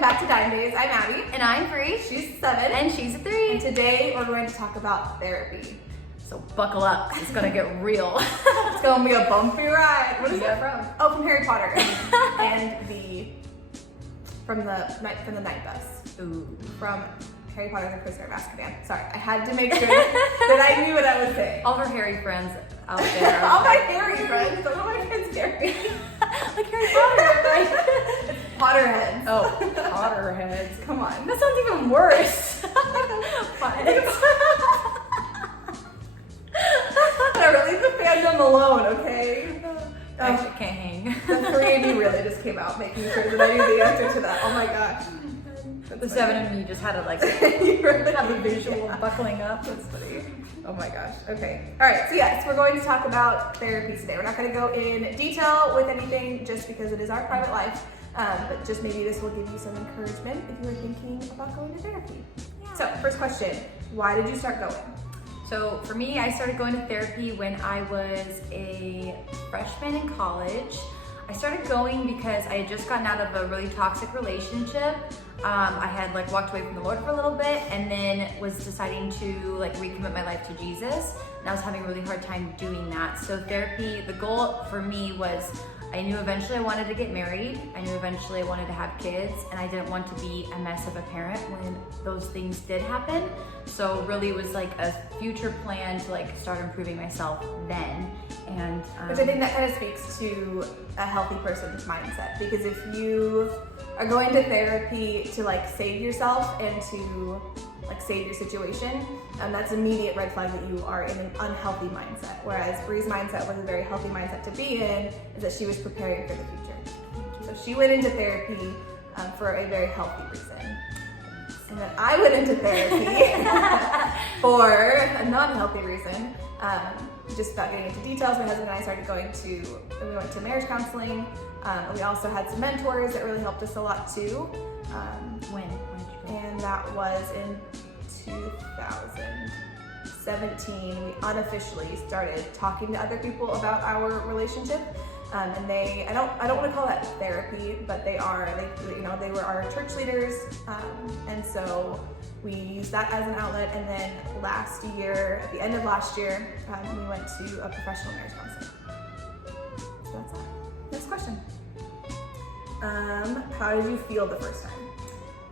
welcome back to Dime Days. I'm Abby. And I'm Bree. She's 7. And she's a 3. And today we're going to talk about therapy. So buckle up, it's gonna get real. It's gonna be a bumpy ride. What is that from? Oh, from Harry Potter. And from the night bus. Ooh. From Harry Potter and the Prisoner of Azkaban. Sorry, I had to make sure that I knew what I was saying. All her Harry friends out there. All my Harry friends. Some of my friends Harry. Like Harry Potter, right? Potterheads. Oh, Potterheads. Come on. That sounds even worse. Whatever, leave the fandom alone, okay? I can't hang. The 3 of you really just came out making sure that I knew the answer to that. Oh my gosh. The 7 of me just had to like You really have a visual buckling up. That's funny. Oh my gosh. Okay. All right. So yes, we're going to talk about therapy today. We're not going to go in detail with anything just because it is our private life. But just maybe this will give you some encouragement if you were thinking about going to therapy. Yeah. So first question, why did you start going? So for me, I started going to therapy when I was a freshman in college. I started going because I had just gotten out of a really toxic relationship. I had like walked away from the Lord for a little bit and then was deciding to like recommit my life to Jesus. And I was having a really hard time doing that. So therapy, the goal for me was I knew eventually I wanted to get married. I knew eventually I wanted to have kids, and I didn't want to be a mess of a parent when those things did happen. So really it was like a future plan to like start improving myself then. And which I think that kind of speaks to a healthy person's mindset, because if you are going to therapy to like save yourself and to like save your situation, that's an immediate red flag that you are in an unhealthy mindset. Whereas Bree's mindset was a very healthy mindset to be in, is that she was preparing for the future. So she went into therapy for a very healthy reason. And then I went into therapy for a non-healthy reason. Just about getting into details, my husband and I started we went to marriage counseling. We also had some mentors that really helped us a lot too. When did you go? And that was in 2017. We unofficially started talking to other people about our relationship. And I don't want to call that therapy, but they were our church leaders. And so we used that as an outlet. And then at the end of last year, we went to a professional marriage counselor. So that's that. Next question. How did you feel the first time?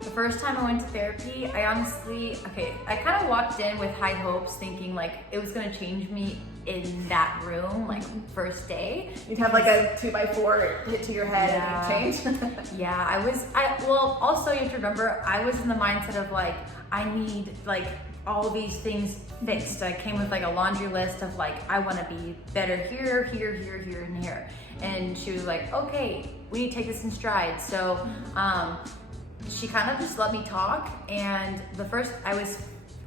The first time I went to therapy, I kind of walked in with high hopes thinking like it was gonna change me in that room, like first day. You'd have like a 2x4 hit to your head and you'd change. Yeah, also you have to remember, I was in the mindset of like, I need like all these things fixed. I came with like a laundry list of like, I wanna be better here, here, here, here, and here. And she was like, okay, we need to take this in stride. So, she kind of just let me talk, and I was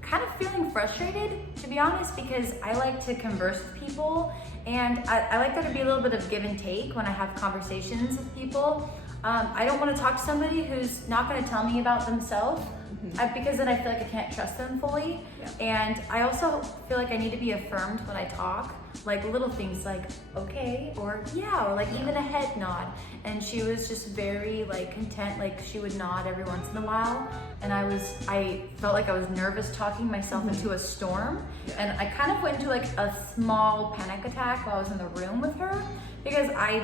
kind of feeling frustrated, to be honest, because I like to converse with people, and I like there to be a little bit of give and take when I have conversations with people. I don't want to talk to somebody who's not going to tell me about themselves, because then I feel like I can't trust them fully. Yeah. And I also feel like I need to be affirmed when I talk, like little things like okay or yeah, or like even a head nod. And she was just very like content, like she would nod every once in a while. And I felt like I was nervous talking myself into a storm. Yeah. And I kind of went into like a small panic attack while I was in the room with her, because I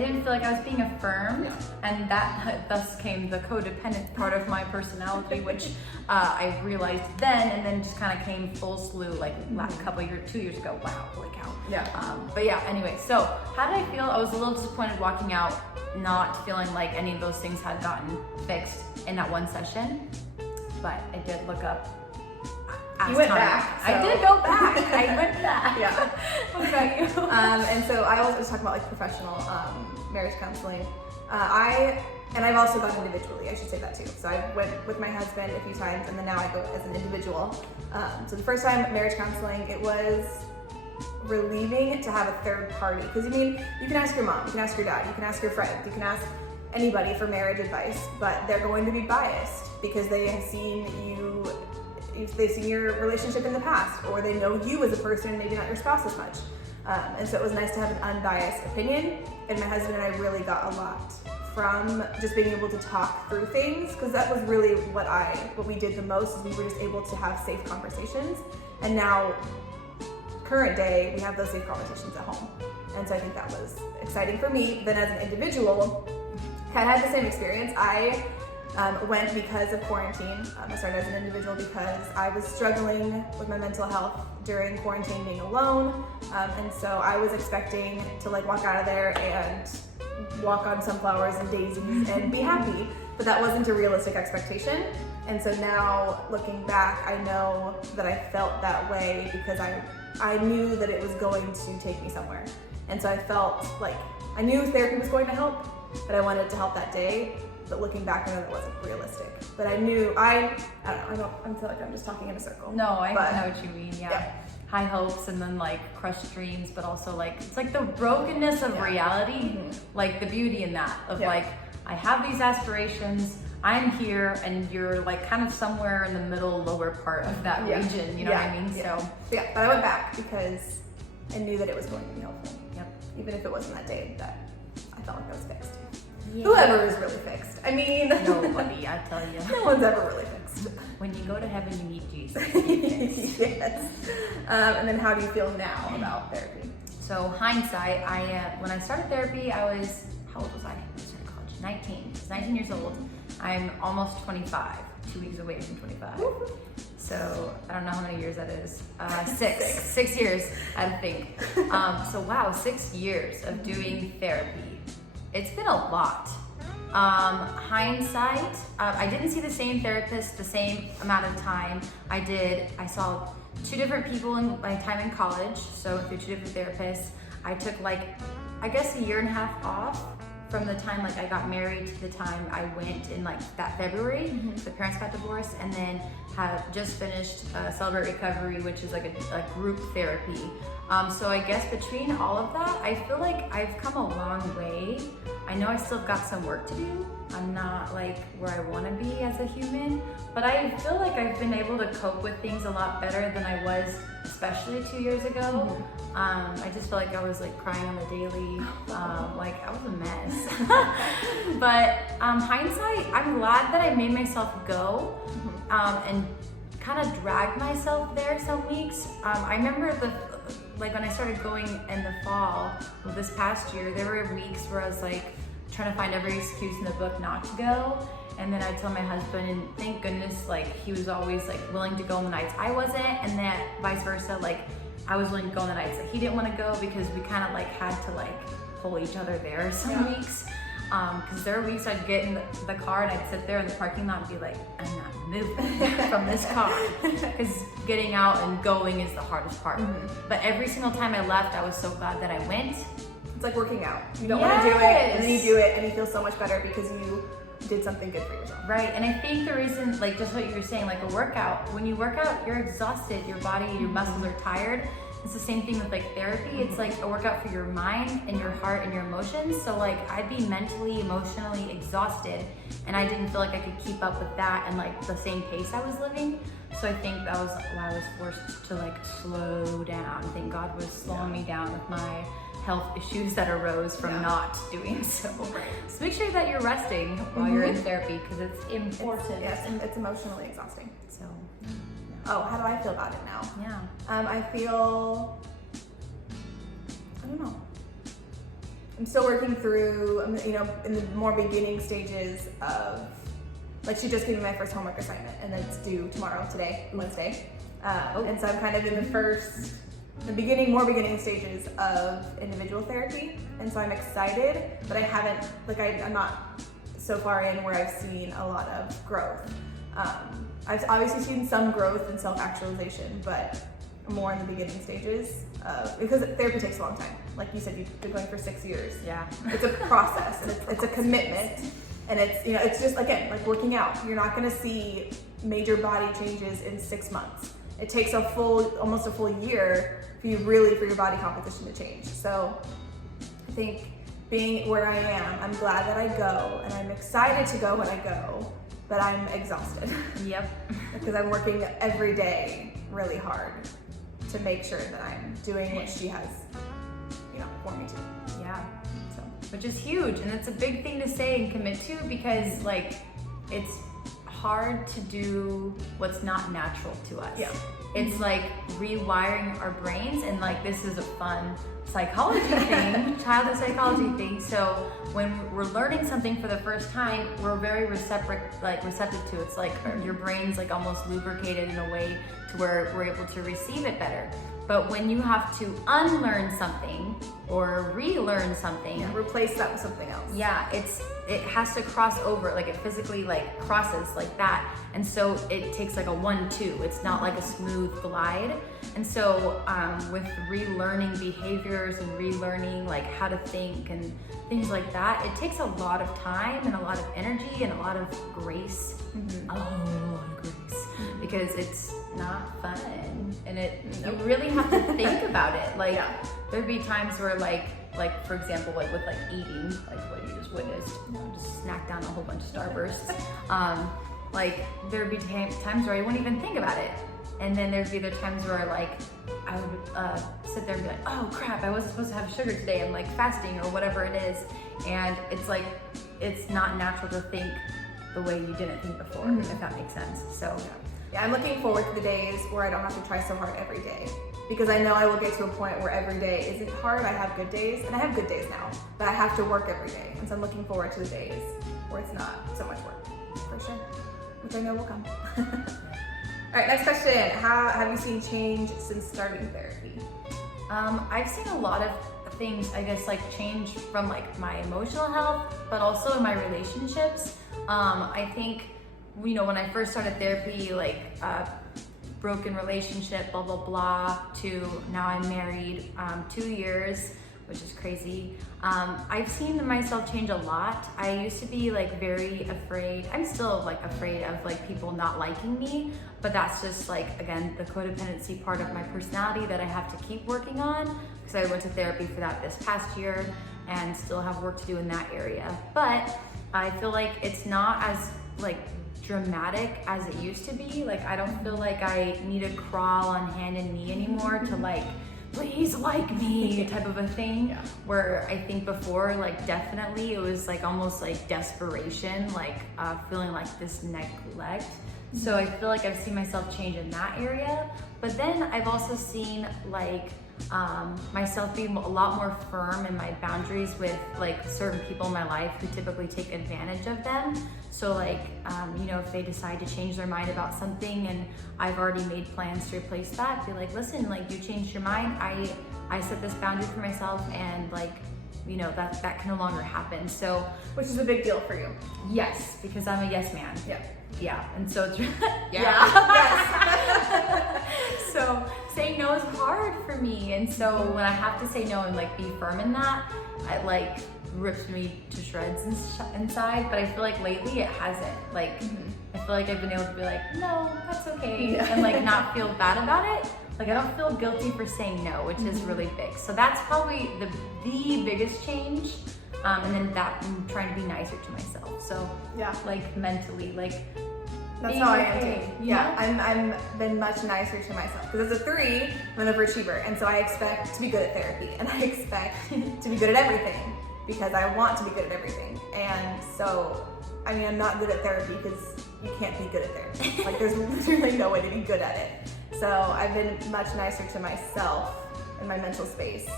didn't feel like I was being affirmed, and that thus came the codependent part of my personality, which I realized then, and then just kind of came full slew like 2 years ago. Wow, holy cow. Yeah. But yeah, anyway, so how did I feel? I was a little disappointed walking out, not feeling like any of those things had gotten fixed in that one session, but I did look up. You went back. So. I did go back. I went back. Yeah. What about you? And so I also was talking about like professional marriage counseling. I've also gone individually, I should say that too. So I went with my husband a few times, and then now I go as an individual. So the first time marriage counseling, it was relieving to have a third party. Because you can ask your mom, you can ask your dad, you can ask your friends, you can ask anybody for marriage advice, but they're going to be biased because they have seen they've seen your relationship in the past, or they know you as a person, maybe not your spouse as much. And so it was nice to have an unbiased opinion, and my husband and I really got a lot from just being able to talk through things, because that was really what we did the most, is we were just able to have safe conversations. And now, current day, we have those safe conversations at home. And so I think that was exciting for me. Then as an individual, I had the same experience. I went because of quarantine. I started as an individual because I was struggling with my mental health during quarantine, being alone. And so I was expecting to like walk out of there and walk on sunflowers and daisies and be happy. But that wasn't a realistic expectation. And so now looking back, I know that I felt that way because I knew that it was going to take me somewhere. And so I felt like I knew therapy was going to help, but I wanted to help that day. But looking back, I know that wasn't realistic. But I knew, I feel like I'm just talking in a circle. No, I know what you mean, yeah. High hopes and then like crushed dreams, but also like, it's like the brokenness of reality, like the beauty in that, of like, I have these aspirations, I'm here, and you're like kind of somewhere in the middle, lower part of that region, you know what I mean? So but I went back because I knew that it was going to be helpful. Even if it wasn't that day that I felt like I was fixed. Whoever is really fixed. I mean, nobody, I tell you. No one's ever really fixed. When you go to heaven, you need Jesus. Yes. And then how do you feel now about therapy? So hindsight, when I started therapy, how old was I? When I started college? 19. I was 19 years old. I'm almost 25, 2 weeks away from 25. So I don't know how many years that is. 6 years, I think. So wow, 6 years of doing therapy. It's been a lot. Hindsight, I didn't see the same therapist the same amount of time. I saw 2 different people in my time in college, so through 2 different therapists. I took like, I guess a year and a half off from the time like I got married to the time I went in like that February. The parents got divorced, and then have just finished Celebrate Recovery, which is like a group therapy. So I guess between all of that, I feel like I've come a long way. I know I still got some work to do. I'm not like where I want to be as a human, but I feel like I've been able to cope with things a lot better than I was, especially 2 years ago. I just feel like I was like crying on the daily, like I was a mess. But hindsight, I'm glad that I made myself go and kind of dragged myself there some weeks. I remember when I started going in the fall of this past year, there were weeks where I was like trying to find every excuse in the book not to go. And then I'd tell my husband, and thank goodness, like he was always like willing to go on the nights I wasn't, and then vice versa, like I was willing to go on the nights that he didn't want to go, because we kind of like had to like pull each other there some weeks. Because there were weeks I'd get in the car and I'd sit there in the parking lot and be like, I'm not moving from this car. Because getting out and going is the hardest part. But every single time I left, I was so glad that I went. It's like working out. You don't want to do it, and then you do it, and you feel so much better because you did something good for yourself. Right, and I think the reason, like just what you were saying, like a workout, when you work out, you're exhausted, your body, your muscles are tired. It's the same thing with like therapy. It's like a workout for your mind and your heart and your emotions. So like I'd be mentally, emotionally exhausted, and I didn't feel like I could keep up with that and like the same pace I was living. So I think that was why I was forced to like slow down. Thank God was slowing me down with my health issues that arose from not doing so. So make sure that you're resting while you're in therapy, because it's important. It's emotionally exhausting. So. Oh, how do I feel about it now? Yeah. I don't know. I'm still working through, in the more beginning stages of, like she just gave me my first homework assignment, and then it's due today, Wednesday. And so I'm kind of in the more beginning stages of individual therapy. And so I'm excited, but I haven't, I'm not so far in where I've seen a lot of growth. I've obviously seen some growth in self-actualization, but more in the beginning stages because therapy takes a long time. Like you said, you've been going for 6 years. Yeah. It's a process, and it's a commitment, and it's just, again, like working out. You're not gonna see major body changes in 6 months. It takes almost a full year for your body composition to change. So I think being where I am, I'm glad that I go, and I'm excited to go when I go, but I'm exhausted. Yep. Because I'm working every day really hard to make sure that I'm doing what she has, for me to. Yeah. So which is huge. And it's a big thing to say and commit to, because like it's hard to do what's not natural to us. Yeah. It's like rewiring our brains, and like this is a fun psychology thing, childhood psychology thing. So when we're learning something for the first time, we're very receptive to it. It's like your brain's like almost lubricated in a way to where we're able to receive it better. But when you have to unlearn something or relearn something, replace that with something else. Yeah, it has to cross over, like it physically like crosses like that. And so it takes like a 1-2. It's not like a smooth glide. And so with relearning behaviors and relearning like how to think and things like that, it takes a lot of time and a lot of energy and a lot of grace. A lot of grace, because it's not fun, and you really have to think about it. Like there'd be times where like for example, like with like eating, like what you just witnessed, just snack down a whole bunch of Starbursts. Like there'd be times where I wouldn't even think about it, and then there'd be other times where like I would sit there and be like, oh crap, I wasn't supposed to have sugar today. I'm like fasting or whatever it is, and it's like it's not natural to think the way you didn't think before, if that makes sense. So yeah, I'm looking forward to the days where I don't have to try so hard every day, because I know I will get to a point where every day isn't hard. I have good days, and I have good days now, but I have to work every day, and so I'm looking forward to the days where it's not so much work, for sure, which I know will come. All right, next question. How have you seen change since starting therapy? I've seen a lot of things, I guess, like change from like my emotional health, but also in my relationships. I think, you know, when I first started therapy, like broken relationship, blah, blah, blah, to now I'm married, 2 years, which is crazy. I've seen myself change a lot. I used to be like very afraid. I'm still like afraid of like people not liking me, but that's just like, again, the codependency part of my personality that I have to keep working on, because I went to therapy for that this past year and still have work to do in that area. But I feel like it's not as like dramatic as it used to be. Like I don't feel like I need to crawl on hand and knee anymore to like, please like me type of a thing. Where I think before, like definitely it was like almost like desperation, like feeling like this neglect. So I feel like I've seen myself change in that area. But then I've also seen like myself being a lot more firm in my boundaries with like certain people in my life who typically take advantage of them. So like, you know, if they decide to change their mind about something and I've already made plans to replace that, be like, listen, like you changed your mind. I set this boundary for myself, and like, you know, that can no longer happen. So, which is a big deal for you. Yes, because I'm a yes man. Yeah, and so it's so saying no is hard for me, and so when I have to say no and like be firm in that, it like rips me to shreds inside. But I feel like lately it hasn't. Like I feel like I've been able to be like, no, that's okay, and like not feel bad about it. Like I don't feel guilty for saying no, which is really big. So that's probably the biggest change. And then that I'm trying to be nicer to myself. So like mentally, like that's how I am too. I'm been much nicer to myself, because as a 3, I'm an overachiever, and so I expect to be good at therapy, and I expect to be good at everything because I want to be good at everything. And so, I mean, I'm not good at therapy because you can't be good at therapy. Like there's literally no way to be good at it. So I've been much nicer to myself in my mental space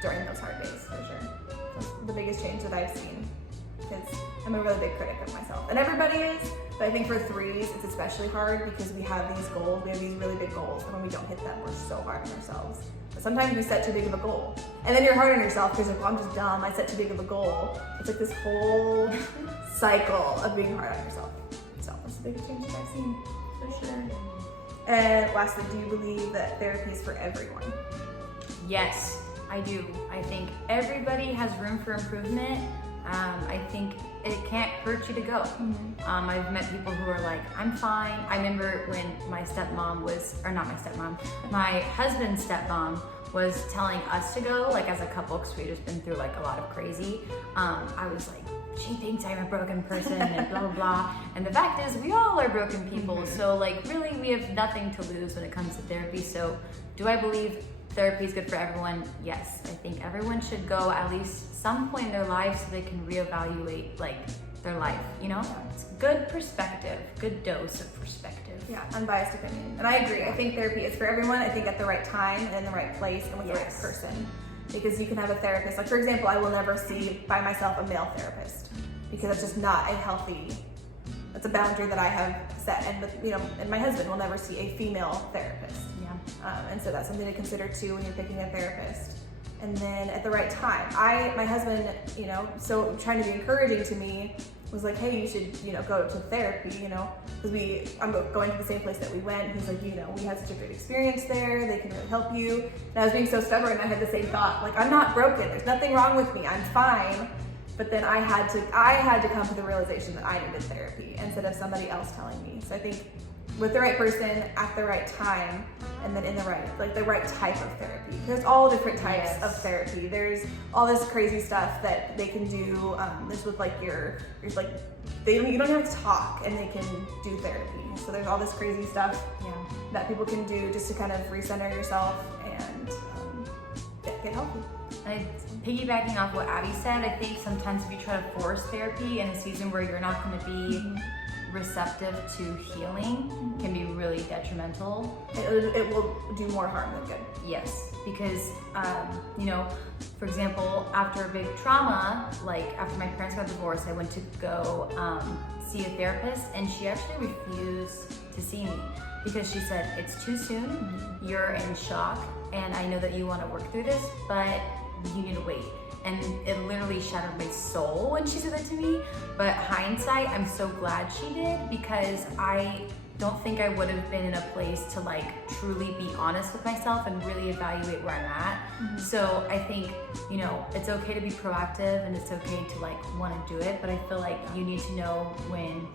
during those hard days, for sure. That's the biggest change that I've seen, because I'm a really big critic of myself, and everybody is, but I think for 3s it's especially hard because we have these goals, we have these really big goals, and when we don't hit them, we're so hard on ourselves. But sometimes we set too big of a goal, and then you're hard on yourself because like, well, I'm just dumb, I set too big of a goal. It's like this whole cycle of being hard on yourself. So that's the biggest change that I've seen, for sure. And lastly, do you believe that therapy is for everyone? Yes, I do. I think everybody has room for improvement. I think it can't hurt you to go. I've met people who are like, I'm fine. I remember when my stepmom was, or not my stepmom, my husband's stepmom was telling us to go, like as a couple, because we just been through like a lot of crazy. I was like, she thinks I'm a broken person and blah, blah, blah. And the fact is, we all are broken people. So like really, we have nothing to lose when it comes to therapy. So do I believe therapy is good for everyone. Yes, I think everyone should go at least some point in their life so they can reevaluate like their life, you know? It's good perspective, good dose of perspective. Yeah, unbiased opinion. And I agree. I think therapy is for everyone. I think at the right time and in the right place and with the right person. Because you can have a therapist. Like for example, I will never see by myself a male therapist because it's just not a healthy. It's a boundary that I have set, and with, you know, and my husband will never see a female therapist. Yeah. And so that's something to consider too when you're picking a therapist. And then at the right time, my husband, you know, so trying to be encouraging to me was like, hey, you should, you know, go to therapy, you know, because I'm going to the same place that we went. He's like, you know, we had such a great experience there. They can really help you. And I was being so stubborn. I had the same thought, like, I'm not broken. There's nothing wrong with me. I'm fine. But then I had to come to the realization that I needed therapy instead of somebody else telling me. So I think with the right person at the right time, and then in the right type of therapy. There's all different types of therapy. There's all this crazy stuff that they can do. There's with like you don't have to talk, and they can do therapy. So there's all this crazy stuff that people can do just to kind of recenter yourself and get healthy. Piggybacking off what Abby said, I think sometimes if you try to force therapy in a season where you're not going to be receptive to healing, can be really detrimental. It will do more harm than good. Yes, because you know, for example, after a big trauma, like after my parents got divorced, I went to go see a therapist, and she actually refused to see me because she said, it's too soon, you're in shock, and I know that you want to work through this, but you need to wait. And it literally shattered my soul when she said that to me. But hindsight, I'm so glad she did, because I don't think I would have been in a place to like truly be honest with myself and really evaluate where I'm at. So I think, you know, it's okay to be proactive and it's okay to like want to do it, but I feel like you need to know when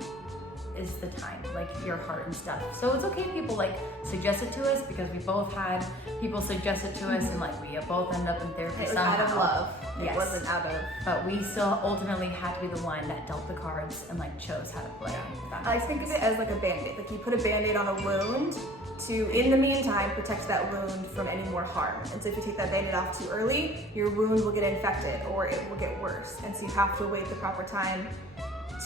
is the time, like your heart and stuff. So it's okay if people like suggest it to us, because we both had people suggest it to us, and like we both end up in therapy It was somehow. out of love. Yes. It wasn't out of. But we still ultimately had to be the one that dealt the cards and like chose how to play. I think of it as like a band-aid. Like you put a band-aid on a wound to, in the meantime, protect that wound from any more harm. And so if you take that band-aid off too early, your wound will get infected or it will get worse. And so you have to wait the proper time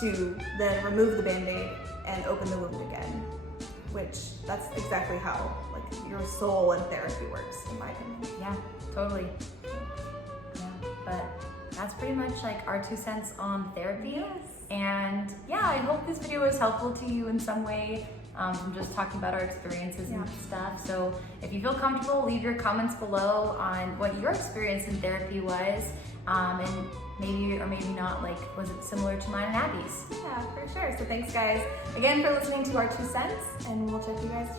to then remove the band-aid and open the wound again, which that's exactly how like your soul and therapy works, in my opinion. Yeah, totally. Yeah, but that's pretty much like our 2 cents on therapy. Yes. And yeah, I hope this video was helpful to you in some way. From just talking about our experiences and stuff. So if you feel comfortable, leave your comments below on what your experience in therapy was, and maybe or maybe not, like, was it similar to mine and Abby's? Yeah, for sure. So thanks guys again for listening to our 2 cents, and we'll check you guys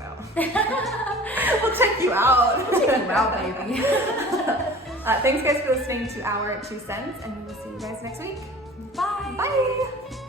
out. We'll check you out. We'll check you out, baby. Thanks guys for listening to our 2 cents, and we will see you guys next week. Bye. Bye.